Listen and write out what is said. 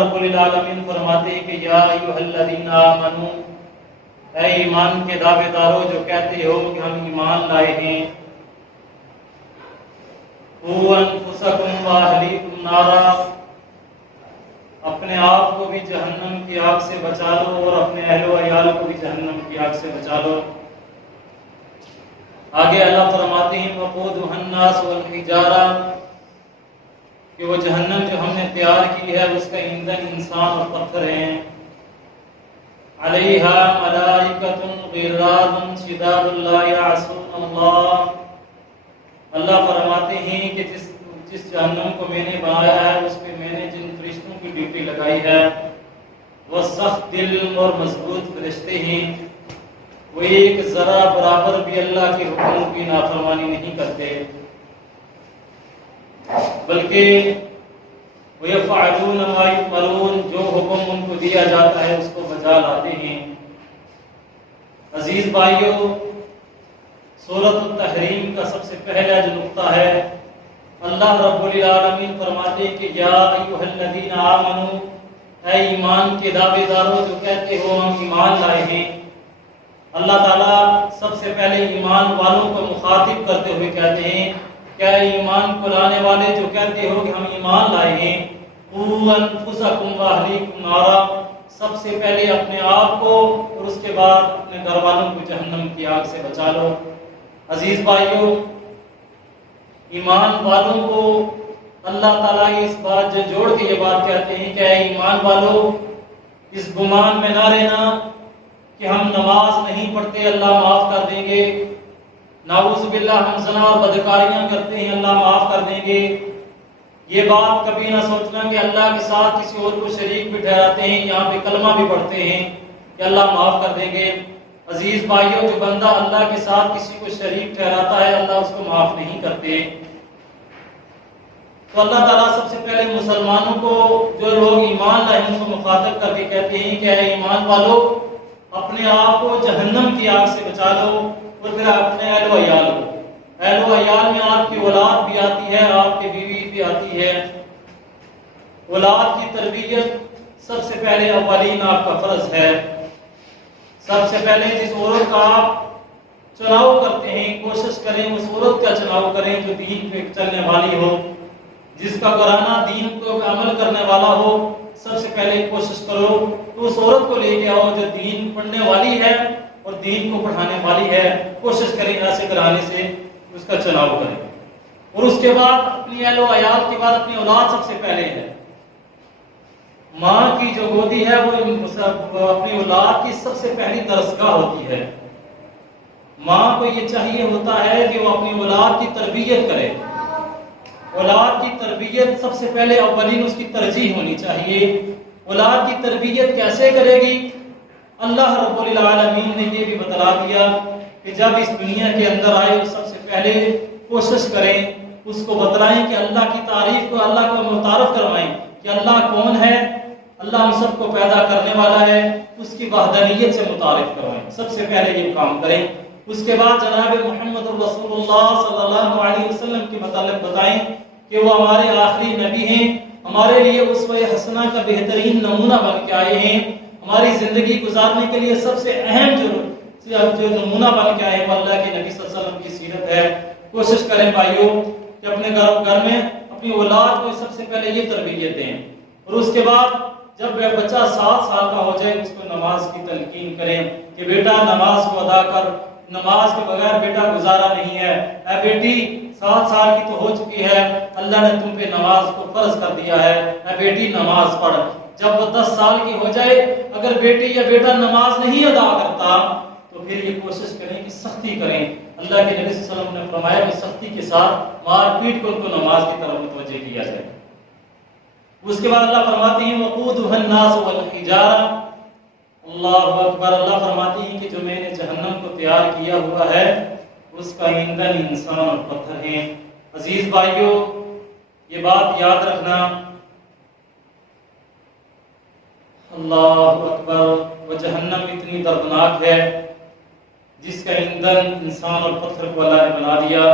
رب العالمین فرماتے ہیں کہ یا ایھا الذین آمنوا، اے ایمان کے دعوے دارو جو کہتے ہو کہ ہم ایمان لائے ہیں، قوا انفسکم واہلیکم نارا، اپنے آپ کو بھی جہنم کی آگ سے بچا لو اور اپنے اہل و عیال کو بھی جہنم کی آگ سے بچا لو۔ آگے اللہ فرماتے ہیں وقودھا الناس والحجارہ، کہ وہ جہنم جو ہم نے تیار کی ہے اس کا ایندھن انسان اور پتھر ہیں۔ علیہا ملائکۃ غلاظ شداد لا یعصون اللہ، اللہ فرماتے ہیں کہ جس جہنم کو میں نے بنایا ہے اس پہ میں نے جن فرشتوں کی ڈیوٹی لگائی ہے وہ سخت دل اور مضبوط فرشتے ہیں، وہ ایک ذرا برابر بھی اللہ کے حکم کی نافرمانی نہیں کرتے، بلکہ وَيَفْعَلُونَ مَا يُؤْمَرُونَ، جو حکم ان کو دیا جاتا ہے اس کو بجا لاتے ہیں۔ عزیز بھائیو، سورۃ التحریم کا سب سے پہلا جو نقطہ ہے، اللہ رب العالمین فرماتے ہیں کہ یا ایھا الذین آمنوا، اے ایمان کے دعوے دارو جو کہتے ہو ہم ایمان لائے ہیں۔ اللہ تعالیٰ سب سے پہلے ایمان والوں کو مخاطب کرتے ہوئے کہتے ہیں کہ اے ایمان کو لانے والے جو کہتے ہو کہ ہم ایمان لائے ہیں، قوا انفسکم واہلیکم نارا، سب سے پہلے اپنے آپ کو اور اس کے بعد اپنے گھر والوں کو جہنم کی آگ سے بچا لو۔ عزیز بھائیو، ایمان والوں کو اللہ تعالیٰ اس بات جو جوڑ کے یہ بات کہتے ہیں کہ اے ایمان والو، اس گمان میں نہ رہنا کہ ہم نماز نہیں پڑھتے اللہ معاف کر دیں گے، نعوذ باللہ ہم زنا اور بدکاریاں کرتے ہیں اللہ معاف کر دیں گے، یہ بات کبھی نہ سوچنا کہ اللہ کے ساتھ کسی اور کو شریک بھی ٹھہراتے ہیں، یہاں پہ کلمہ بھی پڑھتے ہیں کہ اللہ معاف کر دیں گے۔ عزیز بھائیوں، جو بندہ اللہ کے ساتھ کسی کو شریک ٹھہراتا ہے اللہ اس کو معاف نہیں کرتے۔ تو اللہ تعالیٰ سب سے پہلے مسلمانوں کو، جو لوگ ایمان لائے ان کو مخاطب کر کے کہتے ہیں کہ اے ایمان والو، اپنے آپ کو جہنم کی آگ سے بچا لو اور پھر اپنے اہل و عیال کو، اہل و عیال میں آپ کی اولاد بھی آتی ہے، آپ کی بیوی بھی آتی ہے۔ اولاد کی تربیت سب سے پہلے اولین آپ کا فرض ہے۔ سب سے پہلے جس عورت کا آپ چناؤ کرتے ہیں کوشش کریں اس عورت کا چناؤ کریں جو دین پہ چلنے والی ہو، جس کا گھرانہ دین کو عمل کرنے والا ہو۔ سب سے پہلے کوشش کرو تو اس عورت کو لے کے آؤ جو دین پڑھنے والی ہے اور دین کو پڑھانے والی ہے، کوشش کریں ایسے گھرانے سے اس کا چناؤ کریں۔ اور اس کے بعد اپنی اہل و عیال کے بعد اپنی اولاد سب سے پہلے ہے۔ ماں کی جو گودی ہے وہ اپنی اولاد کی سب سے پہلی درسگاہ ہوتی ہے۔ ماں کو یہ چاہیے ہوتا ہے کہ وہ اپنی اولاد کی تربیت کرے۔ اولاد کی تربیت سب سے پہلے اولین اس کی ترجیح ہونی چاہیے۔ اولاد کی تربیت کیسے کرے گی؟ اللہ رب العالمین نے یہ بھی بتلا دیا کہ جب اس دنیا کے اندر آئے سب سے پہلے کوشش کریں، اس کو بتلائیں کہ اللہ کی تعریف کو، اللہ کو متعارف کروائیں کہ اللہ کون ہے، اللہ ہم سب کو پیدا کرنے والا ہے، اس کی وحدانیت سے متعارف کروائیں۔ سب سے پہلے یہ کام کریں۔ اس کے بعد جناب محمد رسول اللہ صلی اللہ علیہ وسلم کے متعلق بتائیں کہ وہ ہمارے آخری نبی ہیں، ہمارے لیے اسوہ حسنہ کا بہترین نمونہ بن کے آئے ہیں، ہماری زندگی گزارنے کے لیے سب سے اہم جو نمونہ بن کے آئے وہ اللہ کے نبی صلی اللہ علیہ وسلم کی سیرت ہے۔ کوشش کریں بھائیوں کہ اپنے گھر میں اپنی اولاد کو سب سے پہلے یہ تربیت دیں، اور اس کے بعد جب بچہ 7 سال کا ہو جائے اس کو نماز کی تلقین کریں کہ بیٹا نماز کو ادا کر، نماز کے بغیر بیٹا گزارا نہیں ہے۔ اے بیٹی 7 سال کی تو ہو چکی ہے، اللہ نے تم پہ نماز کو فرض کر دیا ہے، اے بیٹی نماز پڑھ۔ جب وہ 10 سال کی ہو جائے اگر بیٹی یا بیٹا نماز نہیں ادا کرتا تو پھر یہ کوشش کریں کہ سختی کریں۔ اللہ کے نبی صلی اللہ علیہ وسلم نے فرمایا کہ سختی کے ساتھ مار پیٹ کو ان کو نماز کی طرف متوجہ کیا جائے۔ اس کے بعد اللہ فرماتے ہیں وقودھا الناس والحجارہ، اللہ اکبر، اللہ فرماتے ہیں کہ جو میں نے جہنم کو تیار کیا ہوا ہے اس کا ایندھن انسان اور پتھر ہیں۔ عزیز بھائیوں، یہ بات یاد رکھنا، اللہ اکبر، وہ جہنم اتنی دردناک ہے جس کا ایندھن انسان اور پتھر کو اللہ نے بنا دیا۔